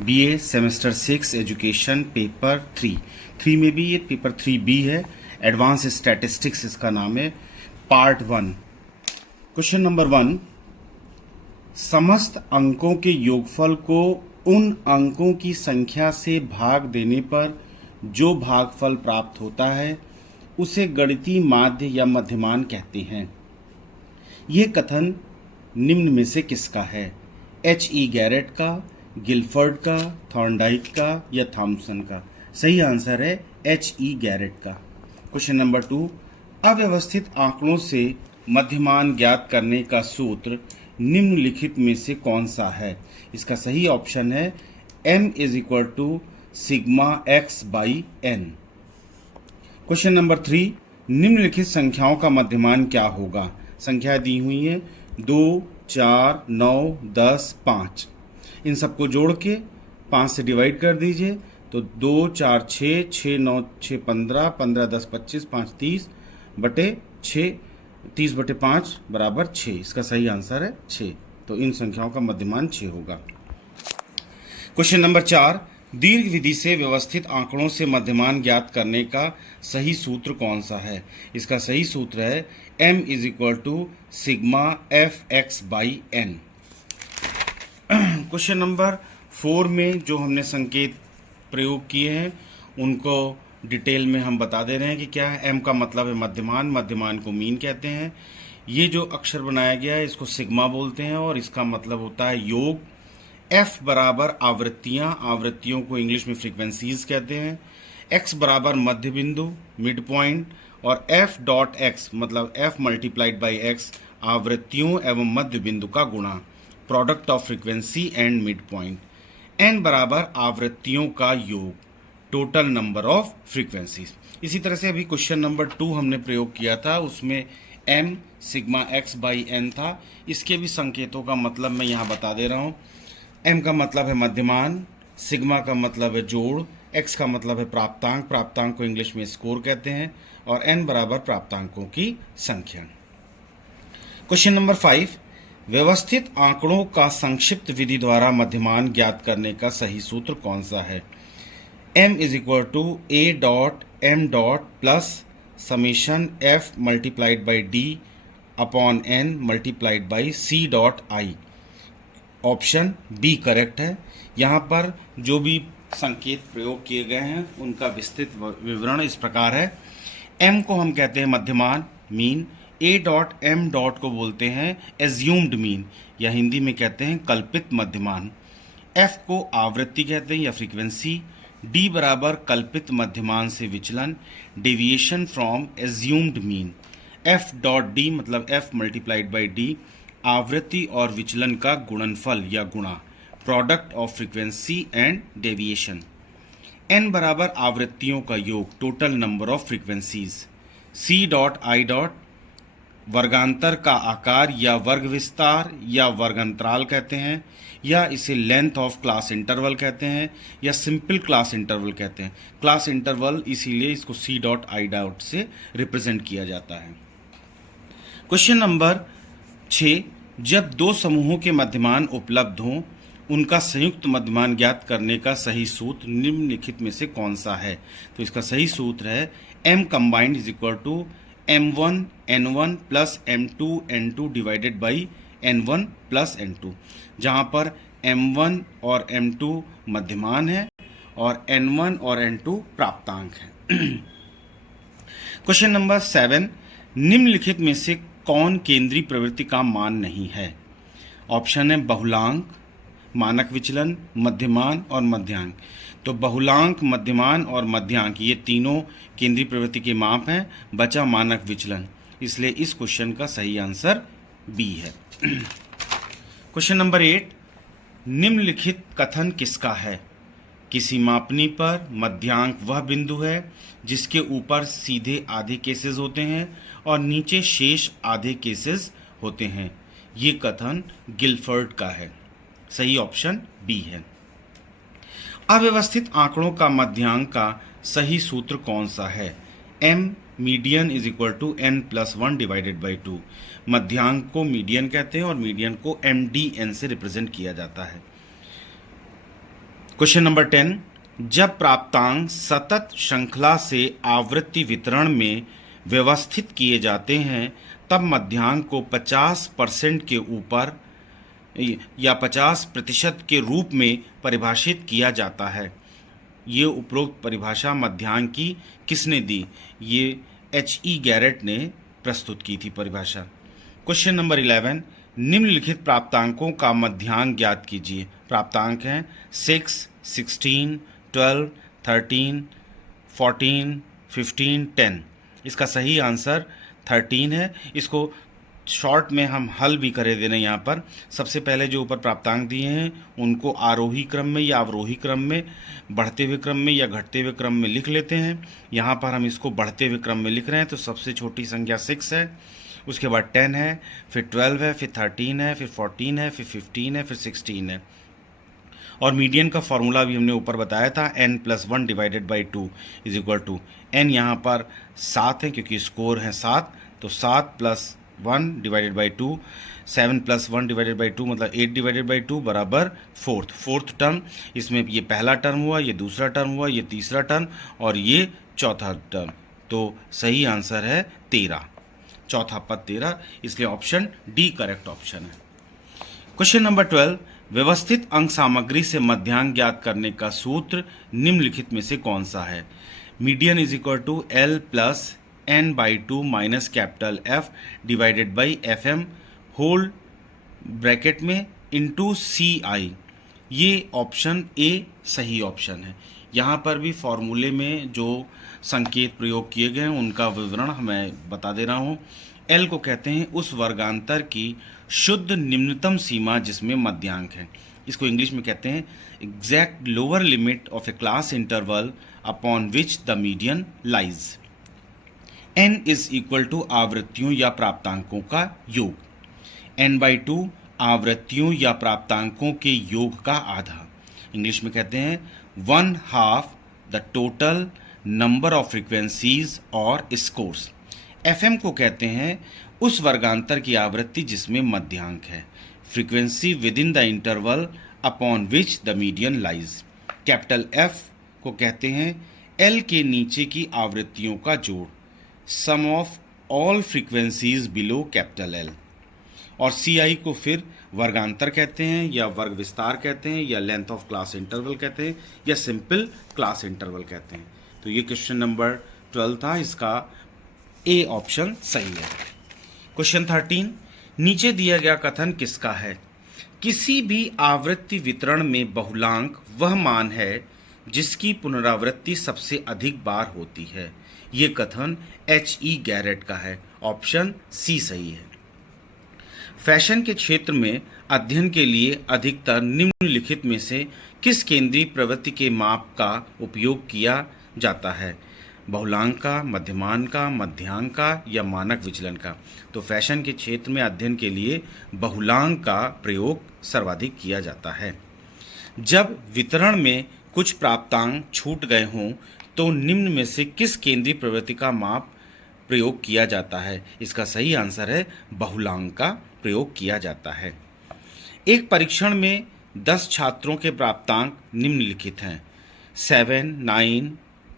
BA semester 6 education paper 3 में भी ये पेपर 3B है। एडवांस स्टैटिस्टिक्स इसका नाम है, पार्ट 1। क्वेश्चन नंबर 1, समस्त अंकों के योगफल को उन अंकों की संख्या से भाग देने पर जो भागफल प्राप्त होता है उसे गणितीय माध्य या मध्यमान कहते हैं। यह कथन निम्न में से किसका है? H.E. गैरेट का, गिलफर्ड का, थॉर्नडाइक का या थॉमसन का? सही आंसर है H.E. गैरेट का। क्वेश्चन नंबर 2, अव्यवस्थित आंकड़ों से मध्यमान ज्ञात करने का सूत्र निम्नलिखित में से कौन सा है? इसका सही ऑप्शन है M = sigma x by n। Question number 3, निम्नलिखित संख्याओं का मध्यमान क्या होगा? संख्याएं दी हुई हैं 2, 4, 9, 10, 5। इन सबको जोड़ के 5 से डिवाइड कर दीजिए तो 2, 4, 6, 6, 9, 6, 15, 15, 10, 25, 5, 30 बटे 6, 30 बटे 5 बराबर 6। इसका सही आंसर है 6। तो इन संख्याओं का मध्यमान 6 होगा। क्वेश्चन नंबर 4, दीर्घ विधि से व्यवस्थित आंकड़ों से मध्यमान ज्ञात करने का सही सूत्र कौन सा है? इसका सही सूत्र है M = sigma fx by n। Question number 4 में जो हमने संकेत प्रयोग किए हैं उनको डिटेल में हम बता दे रहे हैं कि क्या है। M का मतलब है मध्यमान, मध्यमान को मीन कहते हैं। ये जो अक्षर बनाया गया है इसको सिग्मा बोलते हैं और इसका मतलब होता है योग। F बराबर आवृत्तियाँ, आवृत्तियों को इंग्लिश में फ्रीक्वेंसीज कहते हैं। X बराबर मध्य बिंदु, मिड पॉइंट, और F डॉट X मतलब F मल्टीप्लाइड बाई X आवृत्तियों एवं मध्य बिंदु का गुणा, product of frequency and mid point. N बराबर आवृत्तियों का योग, टोटल नंबर ऑफ फ्रीक्वेंसीज। इसी तरह से अभी क्वेश्चन नंबर 2 हमने प्रयोग किया था, उसमें M sigma x by n था। इसके भी संकेतों का मतलब मैं यहाँ बता दे रहा हूँ। M का मतलब है मध्यमान, सिग्मा का मतलब है जोड़, x का मतलब है प्राप्तांक, प्राप्तांक को इंग्लिश में स्कोर कहते हैं, और n बराबर प्राप्तांकों की संख्या। क्वेश्चन नंबर 5, व्यवस्थित आंकड़ों का संक्षिप्त विधि द्वारा मध्यमान ज्ञात करने का सही सूत्र कौन सा है? M = A dot M dot plus summation F multiplied by D upon N multiplied by C dot I। Option B correct है। यहाँ पर जो भी संकेत प्रयोग किए गए हैं उनका विस्तृत विवरण इस प्रकार है। M को हम कहते हैं मध्यमान, mean. A dot M dot को बोलते हैं एज्यूम्ड मीन या हिंदी में कहते हैं कल्पित मध्यमान। F को आवृत्ति कहते हैं या फ्रीक्वेंसी। D बराबर कल्पित मध्यमान से विचलन, deviation from assumed mean. F dot D मतलब F मल्टीप्लाइड बाई D आवृत्ति और विचलन का गुणनफल या गुणा, product of frequency and deviation. N बराबर आवृत्तियों का योग, total number of frequencies. C dot I dot वर्गांतर का आकार या वर्ग विस्तार या वर्गांतराल कहते हैं, या इसे लेंथ ऑफ क्लास इंटरवल कहते हैं, या सिंपल क्लास इंटरवल कहते हैं। क्लास इंटरवल इसीलिए इसको C डॉट I डॉट से रिप्रेजेंट किया जाता है। क्वेश्चन नंबर 6, जब दो समूहों के मध्यमान उपलब्ध हों उनका संयुक्त मध्यमान ज्ञात करने का सही सूत्र निम्नलिखित में से कौन सा है? तो इसका सही सूत्र है M combined = M1 N1 plus M2 N2 divided by N1 plus N2, जहाँ पर M1 और M2 मध्यमान है और N1 और N2 प्राप्तांक है। क्वेश्चन नंबर 7, निम्नलिखित में से कौन केंद्रीय प्रवृत्ति का मान नहीं है? ऑप्शन है बहुलांक, मानक विचलन, मध्यमान और मध्यांक। तो बहुलांक, मध्यमान और मध्यांक ये तीनों केंद्रीय प्रवृत्ति के माप हैं, बचा मानक विचलन। इसलिए इस क्वेश्चन का सही आंसर बी है। क्वेश्चन नंबर 8, निम्नलिखित कथन किसका है? किसी मापनी पर मध्यांक वह बिंदु है जिसके ऊपर सीधे आधे केसेस होते हैं और नीचे शेष आधे केसेस होते हैं। ये कथन गिलफर्ड का है। सही ऑप्शन बी है। अव्यवस्थित आंकड़ों का मध्यांक का सही सूत्र कौन सा है? M median = n+1 divided by 2। मध्यांक को मीडियन कहते हैं और मीडियन को MDN से रिप्रेजेंट किया जाता है। क्वेश्चन नंबर 10, जब प्राप्तांक सतत श्रृंखला से आवृत्ति वितरण में व्यवस्थित किए जाते हैं तब मध्यांक को 50% के ऊपर या 50% के रूप में परिभाषित किया जाता है। ये उपरोक्त परिभाषा मध्यांक की किसने दी? ये H.E. गैरेट ने प्रस्तुत की थी परिभाषा। क्वेश्चन नंबर 11, निम्नलिखित प्राप्तांकों का मध्यांक ज्ञात कीजिए। प्राप्तांक हैं 6, 16, 12, 13, 14, 15, 10। इसका सही आंसर 13 है। इसको शॉर्ट में हम हल भी करे देना। यहाँ पर सबसे पहले जो ऊपर प्राप्तांक दिए हैं उनको आरोही क्रम में या अवरोही क्रम में, बढ़ते हुए क्रम में या घटते हुए क्रम में लिख लेते हैं। यहाँ पर हम इसको बढ़ते हुए क्रम में लिख रहे हैं, तो सबसे छोटी संख्या 6 है, उसके बाद 10 है, फिर 12 है, फिर 13 है, फिर 14 है, फिर 15 है, फिर 16 है। और मीडियन का फॉर्मूला भी हमने ऊपर बताया था, n+1 divided by 2 is equal to n। यहाँ पर 7 है क्योंकि स्कोर है 7, तो 7 + 1 डिवाइडेड बाई 2, 7 + 1 डिवाइडेड बाई 2 मतलब 8 डिवाइडेड बाई 2 बराबर 4th टर्म। इसमें ये पहला टर्म हुआ, ये दूसरा टर्म हुआ, ये तीसरा टर्म और ये चौथा टर्म। तो सही आंसर है 13, चौथा पद 13, इसलिए ऑप्शन डी करेक्ट ऑप्शन है। क्वेश्चन नंबर 12, व्यवस्थित अंक सामग्री से मध्यांक ज्ञात करने का सूत्र निम्नलिखित में से कौन सा है? Median is equal to L + n/2 minus capital F divided by FM whole bracket में इंटू CI। ये ऑप्शन ए सही ऑप्शन है। यहाँ पर भी फॉर्मूले में जो संकेत प्रयोग किए गए हैं उनका विवरण मैं बता दे रहा हूँ। L को कहते हैं उस वर्गांतर की शुद्ध निम्नतम सीमा जिसमें मध्यांक है। इसको इंग्लिश में कहते हैं exact lower limit of a class interval upon which the median lies. n is equal to आवृत्तियों या प्राप्तांकों का योग। n/2 आवृत्तियों या प्राप्तांकों के योग का आधा। इंग्लिश में कहते हैं 1/2 the total number of frequencies और स्कोर्स। FM को कहते हैं उस वर्गांतर की आवृत्ति जिसमें मध्यांक है, frequency with in the interval upon which the median lies. Capital F को कहते हैं L के नीचे की आवृत्तियों का जोड़, sum of all frequencies below capital L। और CI को फिर वर्गांतर कहते हैं या वर्ग विस्तार कहते हैं या लेंथ ऑफ क्लास इंटरवल कहते हैं या सिंपल क्लास इंटरवल कहते हैं। तो ये क्वेश्चन नंबर 12 था, इसका ए ऑप्शन सही है। क्वेश्चन 13, नीचे दिया गया कथन किसका है? किसी भी आवृत्ति वितरण में बहुलांक वह मान है जिसकी पुनरावृत्ति सबसे अधिक बार होती है। ये कथन H.E. गैरेट का है। ऑप्शन सी सही है। फैशन के क्षेत्र में अध्ययन के लिए अधिकतर निम्नलिखित में से किस केंद्रीय प्रवृत्ति के माप का उपयोग किया जाता है? बहुलांक का, मध्यमान का, मध्यांक का या मानक विचलन का? तो फैशन के क्षेत्र में अध्ययन के लिए बहुलांक का प्रयोग सर्वाधिक किया जाता है। जब वितरण में कुछ प्राप्तांक छूट गए हों तो निम्न में से किस केंद्रीय प्रवृत्ति का माप प्रयोग किया जाता है? इसका सही आंसर है बहुलांक का प्रयोग किया जाता है। एक परीक्षण में 10 छात्रों के प्राप्तांक निम्नलिखित हैं: 7, 9,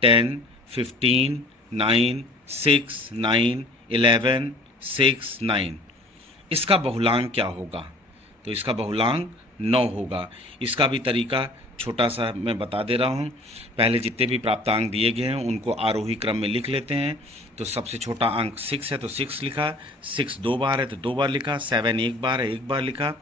10, 15, 9, 6, 9, 11, 6, 9। इसका बहुलांक क्या होगा? तो इसका बहुलांक 9 होगा। इसका भी तरीका छोटा सा मैं बता दे रहा हूँ। पहले जितने भी प्राप्तांक दिए गए हैं उनको आरोही क्रम में लिख लेते हैं। तो सबसे छोटा अंक 6 है तो 6 लिखा, 6 2 बार है तो 2 बार लिखा, 7 1 बार है 1 बार लिखा,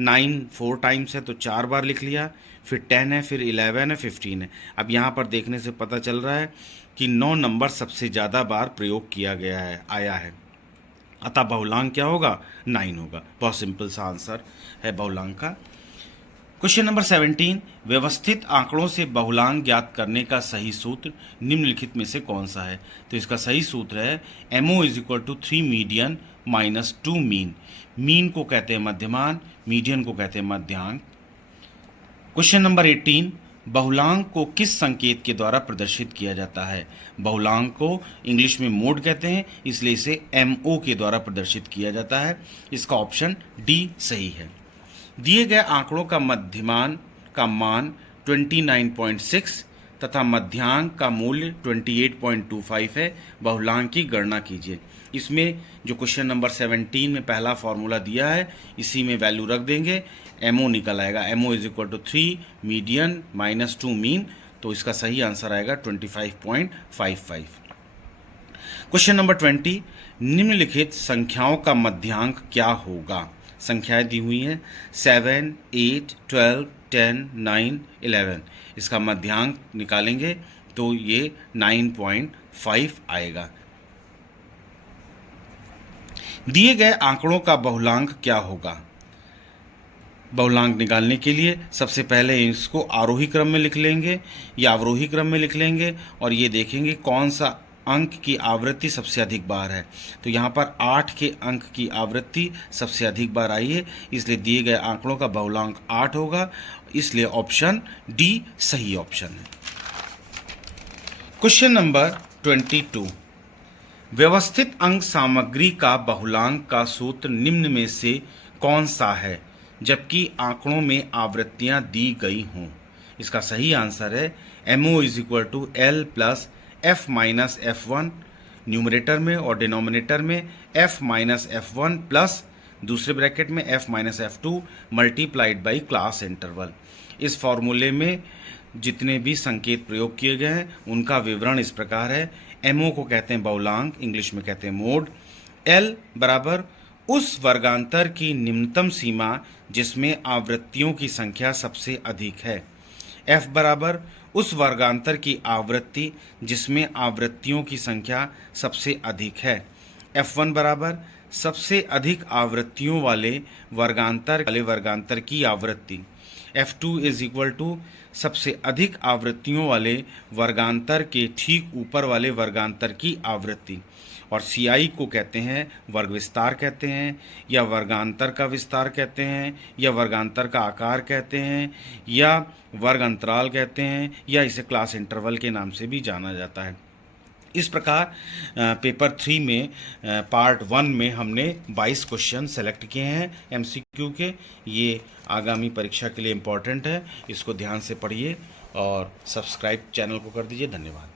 9 4 टाइम्स है तो 4 बार लिख लिया, फिर 10 है, फिर 11 है, 15 है। अब यहाँ पर देखने से पता चल रहा है कि 9 नंबर सबसे ज़्यादा बार प्रयोग किया गया है, आया है। अतः बहुलांक क्या होगा? 9 होगा। बहुत सिंपल सा आंसर है बहुलांक का। क्वेश्चन नंबर 17, व्यवस्थित आंकड़ों से बहुलांक ज्ञात करने का सही सूत्र निम्नलिखित में से कौन सा है? तो इसका सही सूत्र है MO = 3 median minus 2 mean. Mean को कहते हैं मध्यमान, मीडियन को कहते हैं मध्यांक। क्वेश्चन नंबर 18, बहुलांक को किस संकेत के द्वारा प्रदर्शित किया जाता है? बहुलांक को इंग्लिश में मोड कहते हैं, इसलिए इसे MO के द्वारा प्रदर्शित किया जाता है। इसका ऑप्शन डी सही है। दिए गए आंकड़ों का मध्यमान का मान 29.6 तथा मध्यांक का मूल्य 28.25 है। बहुलांक की गणना कीजिए। इसमें जो क्वेश्चन नंबर 17 में पहला फॉर्मूला दिया है, इसी में वैल्यू रख देंगे, एमओ निकल आएगा। MO is equal to 3 median minus 2 mean, तो इसका सही आंसर आएगा 25.55। क्वेश्चन नंबर 20, निम्नलिखित संख्याओं का मध्यांक क्या होगा। संख्याएं दी हुई हैं 7, 8, 12, 10, 9, 11। इसका मध्यांक निकालेंगे तो ये 9.5 आएगा। दिए गए आंकड़ों का बहुलांक क्या होगा। बहुलांक निकालने के लिए सबसे पहले इसको आरोही क्रम में लिख लेंगे या अवरोही क्रम में लिख लेंगे और ये देखेंगे कौन सा अंक की आवृत्ति सबसे अधिक बार है। तो यहाँ पर 8 के अंक की आवृत्ति सबसे अधिक बार आई है, इसलिए दिए गए आंकड़ों का बहुलांक 8 होगा, इसलिए ऑप्शन डी सही ऑप्शन है। क्वेश्चन नंबर 22, व्यवस्थित अंक सामग्री का बहुलांक का सूत्र निम्न में से कौन सा है जबकि आंकड़ों में आवृत्तियां दी गई हों। इसका सही आंसर है MO is equal to L plus F minus F1 numerator में और डिनोमिनेटर में F माइनस F1 प्लस दूसरे ब्रैकेट में F minus F2 multiplied by class interval. इस फॉर्मूले में जितने भी संकेत प्रयोग किए गए हैं उनका विवरण इस प्रकार है। MO को कहते हैं बहुलांक, इंग्लिश में कहते हैं मोड। L बराबर उस वर्गांतर की निम्नतम सीमा जिसमें आवृत्तियों की संख्या सबसे अधिक है। F बराबर उस वर्गांतर की आवृत्ति जिसमें आवृत्तियों की संख्या सबसे अधिक है। F1 बराबर सबसे अधिक आवृत्तियों वाले वर्गांतर की आवृत्ति। F2 इज इक्वल टू सबसे अधिक आवृत्तियों वाले वर्गांतर के ठीक ऊपर वाले वर्गांतर की आवृत्ति। और CI को कहते हैं वर्ग विस्तार कहते हैं, या वर्गांतर का विस्तार कहते हैं, या वर्गांतर का आकार कहते हैं, या वर्ग अंतराल कहते हैं, या इसे क्लास इंटरवल के नाम से भी जाना जाता है। इस प्रकार पेपर 3 में पार्ट 1 में हमने 22 क्वेश्चन सेलेक्ट किए हैं MCQ के। ये आगामी परीक्षा के लिए इम्पोर्टेंट है, इसको ध्यान से पढ़िए और सब्सक्राइब चैनल को कर दीजिए। धन्यवाद।